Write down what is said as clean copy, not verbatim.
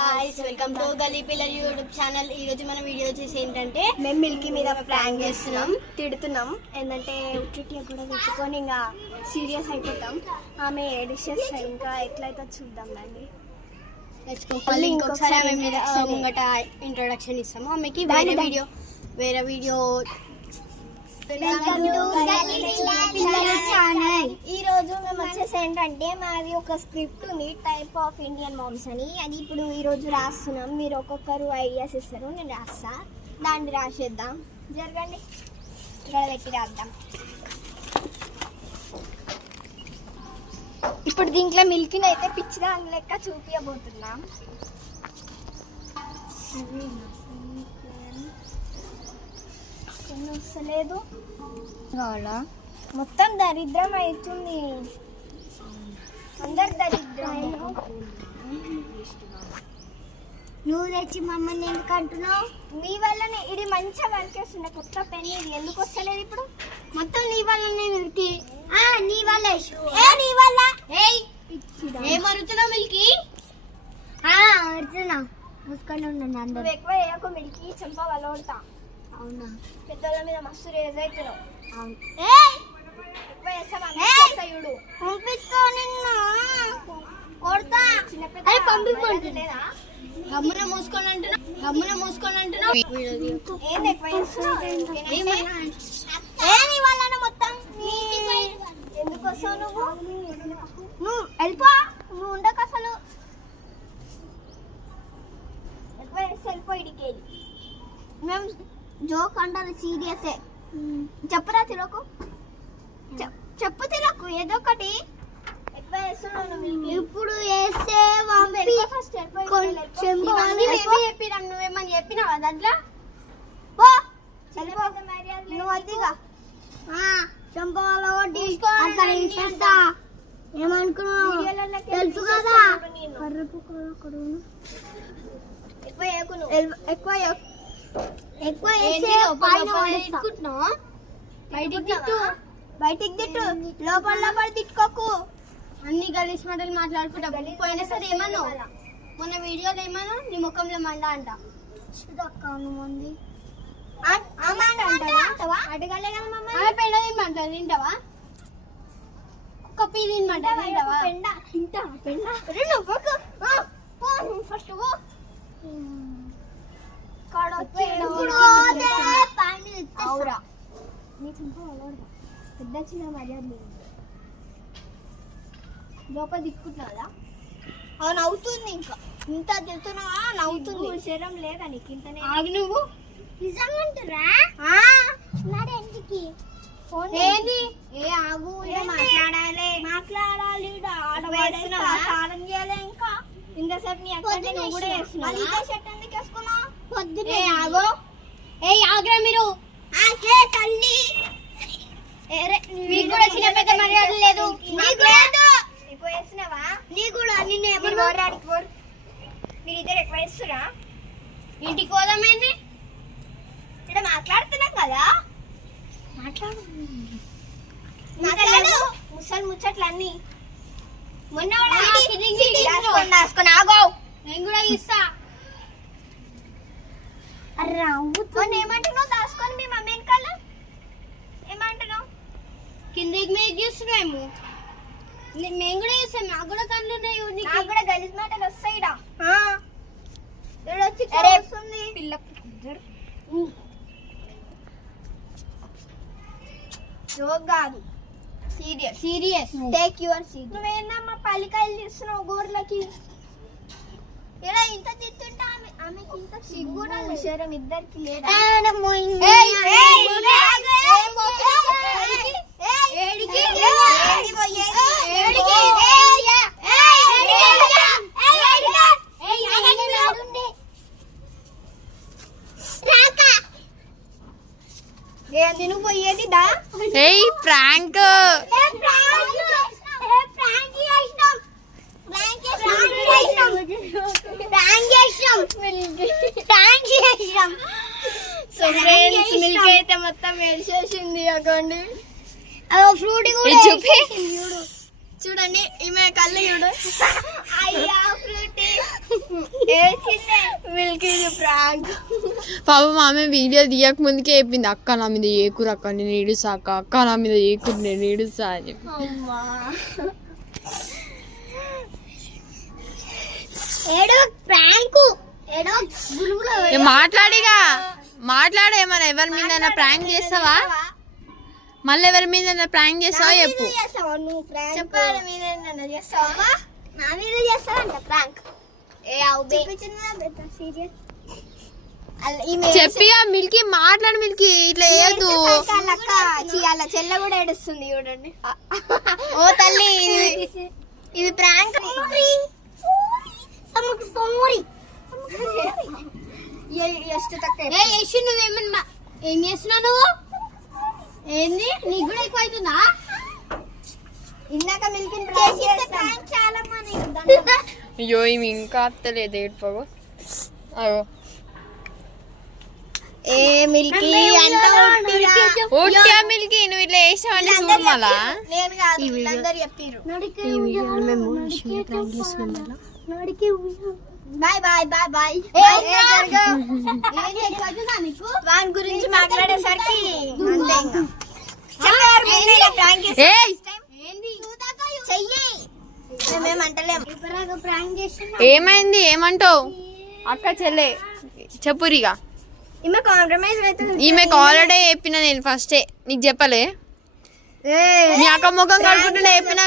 Welcome to గల్లీ పిల్లలు YouTube channel. ఈ రోజు మన వీడియో వచ్చేసి ఏంటంటే మేము మిల్కీ మీద ప్రాంక్ చేస్తున్నాం, తిడుతున్నాం. ఏంటంటే ఉట్టిగా కూడా పెట్టుకొని ఇంకా సీరియస్ అయిపోతాం. ఆమె డిషెస్ ఇంకా ఎట్లయితే చూద్దాం రండి. ఇంకొకసారి ఆమె మీద ముంగట ఇంట్రొడక్షన్ ఇస్తాము. ఆమెకి వేరే వీడియో ఈ రోజు మేము వచ్చేసి ఏంటంటే మాది ఒక స్క్రిప్ట్ ఉంది, టైప్ ఆఫ్ ఇండియన్ మామ్స్ అని. అది ఇప్పుడు ఈ రోజు రాస్తున్నాం. మీరు ఒక్కొక్కరు ఐడియాస్ ఇస్తారు, నేను రాస్తా. దాన్ని రాసేద్దాం. జరగండి, ఇక్కడ పెట్టి రాద్దాం. ఇప్పుడు దీంట్లో మిల్కీని అయితే పిచ్చిగా లెక్క చూపించబోతున్నాం. వస్తలేదు, మొత్తం దరిద్రం అవుతుంది. అందరు దరిద్రం. నువ్వు తెచ్చి మమ్మల్ని ఎందుకు అంటున్నావు? నీ వల్లనే ఇది మంచిగా వర్కేస్తుండే. కొత్త పెన్ ఇది ఎందుకు వస్తలేదు ఇప్పుడు? మొత్తం నీ వల్లనే మిల్కీ. నీ వల్ల నీ వల్ల ఏమరుతున్నా మిల్కీ? అరుతున్నా, మూసుకొని ఉన్నాను. అందరూ ఎక్కువ వేయకు మిల్కీ, చెంప వలవడతా. అవునా? పెద్దల మీద మస్తు రేజ్ అవుతున్నావు. గమ్మున మూసుకొని అంటున్నావు. మొత్తం ఎందుకు వస్తావు నువ్వు? వెళ్ళిపో, నువ్వు ఉండకు అసలు. ఎక్కువ వెళ్ళిపో ఇడికేది. మేము జోక్ అంటారు, సీరియసే. చెప్పరా తిరకు, చెప్పు తిరకు ఏదో ఒకటి. ఇప్పుడు వేస్తే నువ్వేమని చెప్పినావా దాంట్లో? నువ్వు అదిగా ఏమనుకున్నావు? తెలుసు కదా. ఎక్కువ బయటికి తిట్టు, లోపల తిట్టుకోకు. అన్ని గలీజ్ మాటలు మాట్లాడుకుంటా. పోయినా సరే ఏమన్నా మొన్న వీడియోలో ఏమన్నా నీ ముఖంలో మండ అంట. మంది అడగలే కదా మమ్మల్ని. పెండ తినమంటారు, తింటావా? కుక్క పీ తినమంటారు, తింటావా? ఫస్ట్ పెద్ద చిన్న మర్యాద లేదు. లోపల దిక్కుంటున్నా. అవును, అవుతుంది. ఇంకా ఇంత తిరుగుతున్నావా? నవ్వుతుంది. శరం లేదా నీకు? ఇంతనే ఆగి నువ్వు. నిజంగా ఆగు, మాట్లాడాలి. సారం చేయాలి. ఇంకా ఇంతసేపు నీ అక్కడ నువ్వు కూడా వేస్తున్నావు. షర్ట్ ఎందుకు వేసుకున్నావు? పొద్దునే ఆగో. ఆగ్రా మీరు. తల్లి మీకు కూడా చిన్న పెద్ద మర్యాద లేదు. వేసినావా? నీ కూడా మీరు ఇద్దరు ఎక్కువ వేస్తురా. ఇంటికి పోదామైంది. ఇక్కడ మాట్లాడుతున్నాం కదా, మాట్లాడు. ముసలి ముచ్చట్లు అన్ని. మొన్న ఆగో, నేను కూడా ఇస్తా. ఏమంటున్నావు? దాచుకొని మీ మమ్మీ వెనకాల ఏమంటున్నావు? కిందికి మీద చూస్తున్నాము. మేము కూడా చేస్తాం. నాకు కూడా కళ్ళు ఉన్నాయి. నాకు కూడా గలీజ్ మాటలు వస్తాయి. పిల్ల జోక్ కాదు, సీరియస్. Take your serious. నువ్వేందమ్మా పల్లికాయలు తీస్తున్నావు గోర్లకి? ఇలా ఇంత తిట్టుంటా ఆమెకి ఇంత సిగ్గు విషయం ఇద్దరికి లేదా? నువ్వు పోయేది దా. ప్రాంక్ సో ఫ్రెండ్స్, మిల్క్ అయితే మొత్తం వేసేసింది. అగోండి, ఫ్రూట్ కూడా చూపి. చూడండి ఈమె కళ్ళు చూడు. అయ్యా ఫ్రూటీ మిల్కీ ప్రాంక్. పాపం ఆమె వీడియో తీయక ముందుకే చెప్పింది, అక్క నా మీద ఏకురు అక్క నేను ఏడుసా అక్క నా మీద ఏకురు నేను ఏడుసా అని చెప్పి. ఏడో ప్రాంక్ ఏడో మాట్లాడిగా మాట్లాడు, ఏమన్నా ఎవరి మీద ప్రాంక్ చేస్తావా? మళ్ళీ ఎవరి మీద ప్రాంక్ చేస్తావా చెప్పు. చెప్పాలి మీద చేస్తావా? నా మీద చేస్తావంట ప్రాంక్. చెప్పిగా మిల్కీ మాట్లాడు మిల్కీ, ఇట్లా ఏదు చెల్ల చెల్ల కూడా ఏడుస్తుంది చూడండి. ఓ తల్లి ఇది ప్రాంక్. నువ్వేమన్నా ఏం చేస్తున్నావు నువ్వు? ఏంది నీకు కూడా ఎక్కువ అవుతుందా? ఇందాక మిల్కి చాలా మంది. అయ్యో ఇవి ఇంకా అత్తలేదు ఏడుపగో. అగో ఏ మిల్కీ అంట ఓకే మిల్కీ, నువ్వు ఇట్లా వేసావని చూడు మళ్ళా. నేను కాదు వీళ్ళందరూ చెప్పిర్రు. Bye bye bye bye. వాని గురించి మాట్లాడేసరికి అంతే ఇంకా. చెప్పారు మీరే ప్రాంక్ ఏయ్ చెయ్యి. మేమేమంటలేము. ప్రాంక్ చేసి ఏమైంది ఏమంటావు అక్క చెల్లె చెప్పురిగా. ఈమె కాంప్రమైజ్ అవుతుంది. ఈమెకు ఆల్రెడీ చెప్పిన నేను ఫస్టే, నీకు చెప్పలే. మీ అక్క ముఖం కడుకుంటుండే చెప్పిన.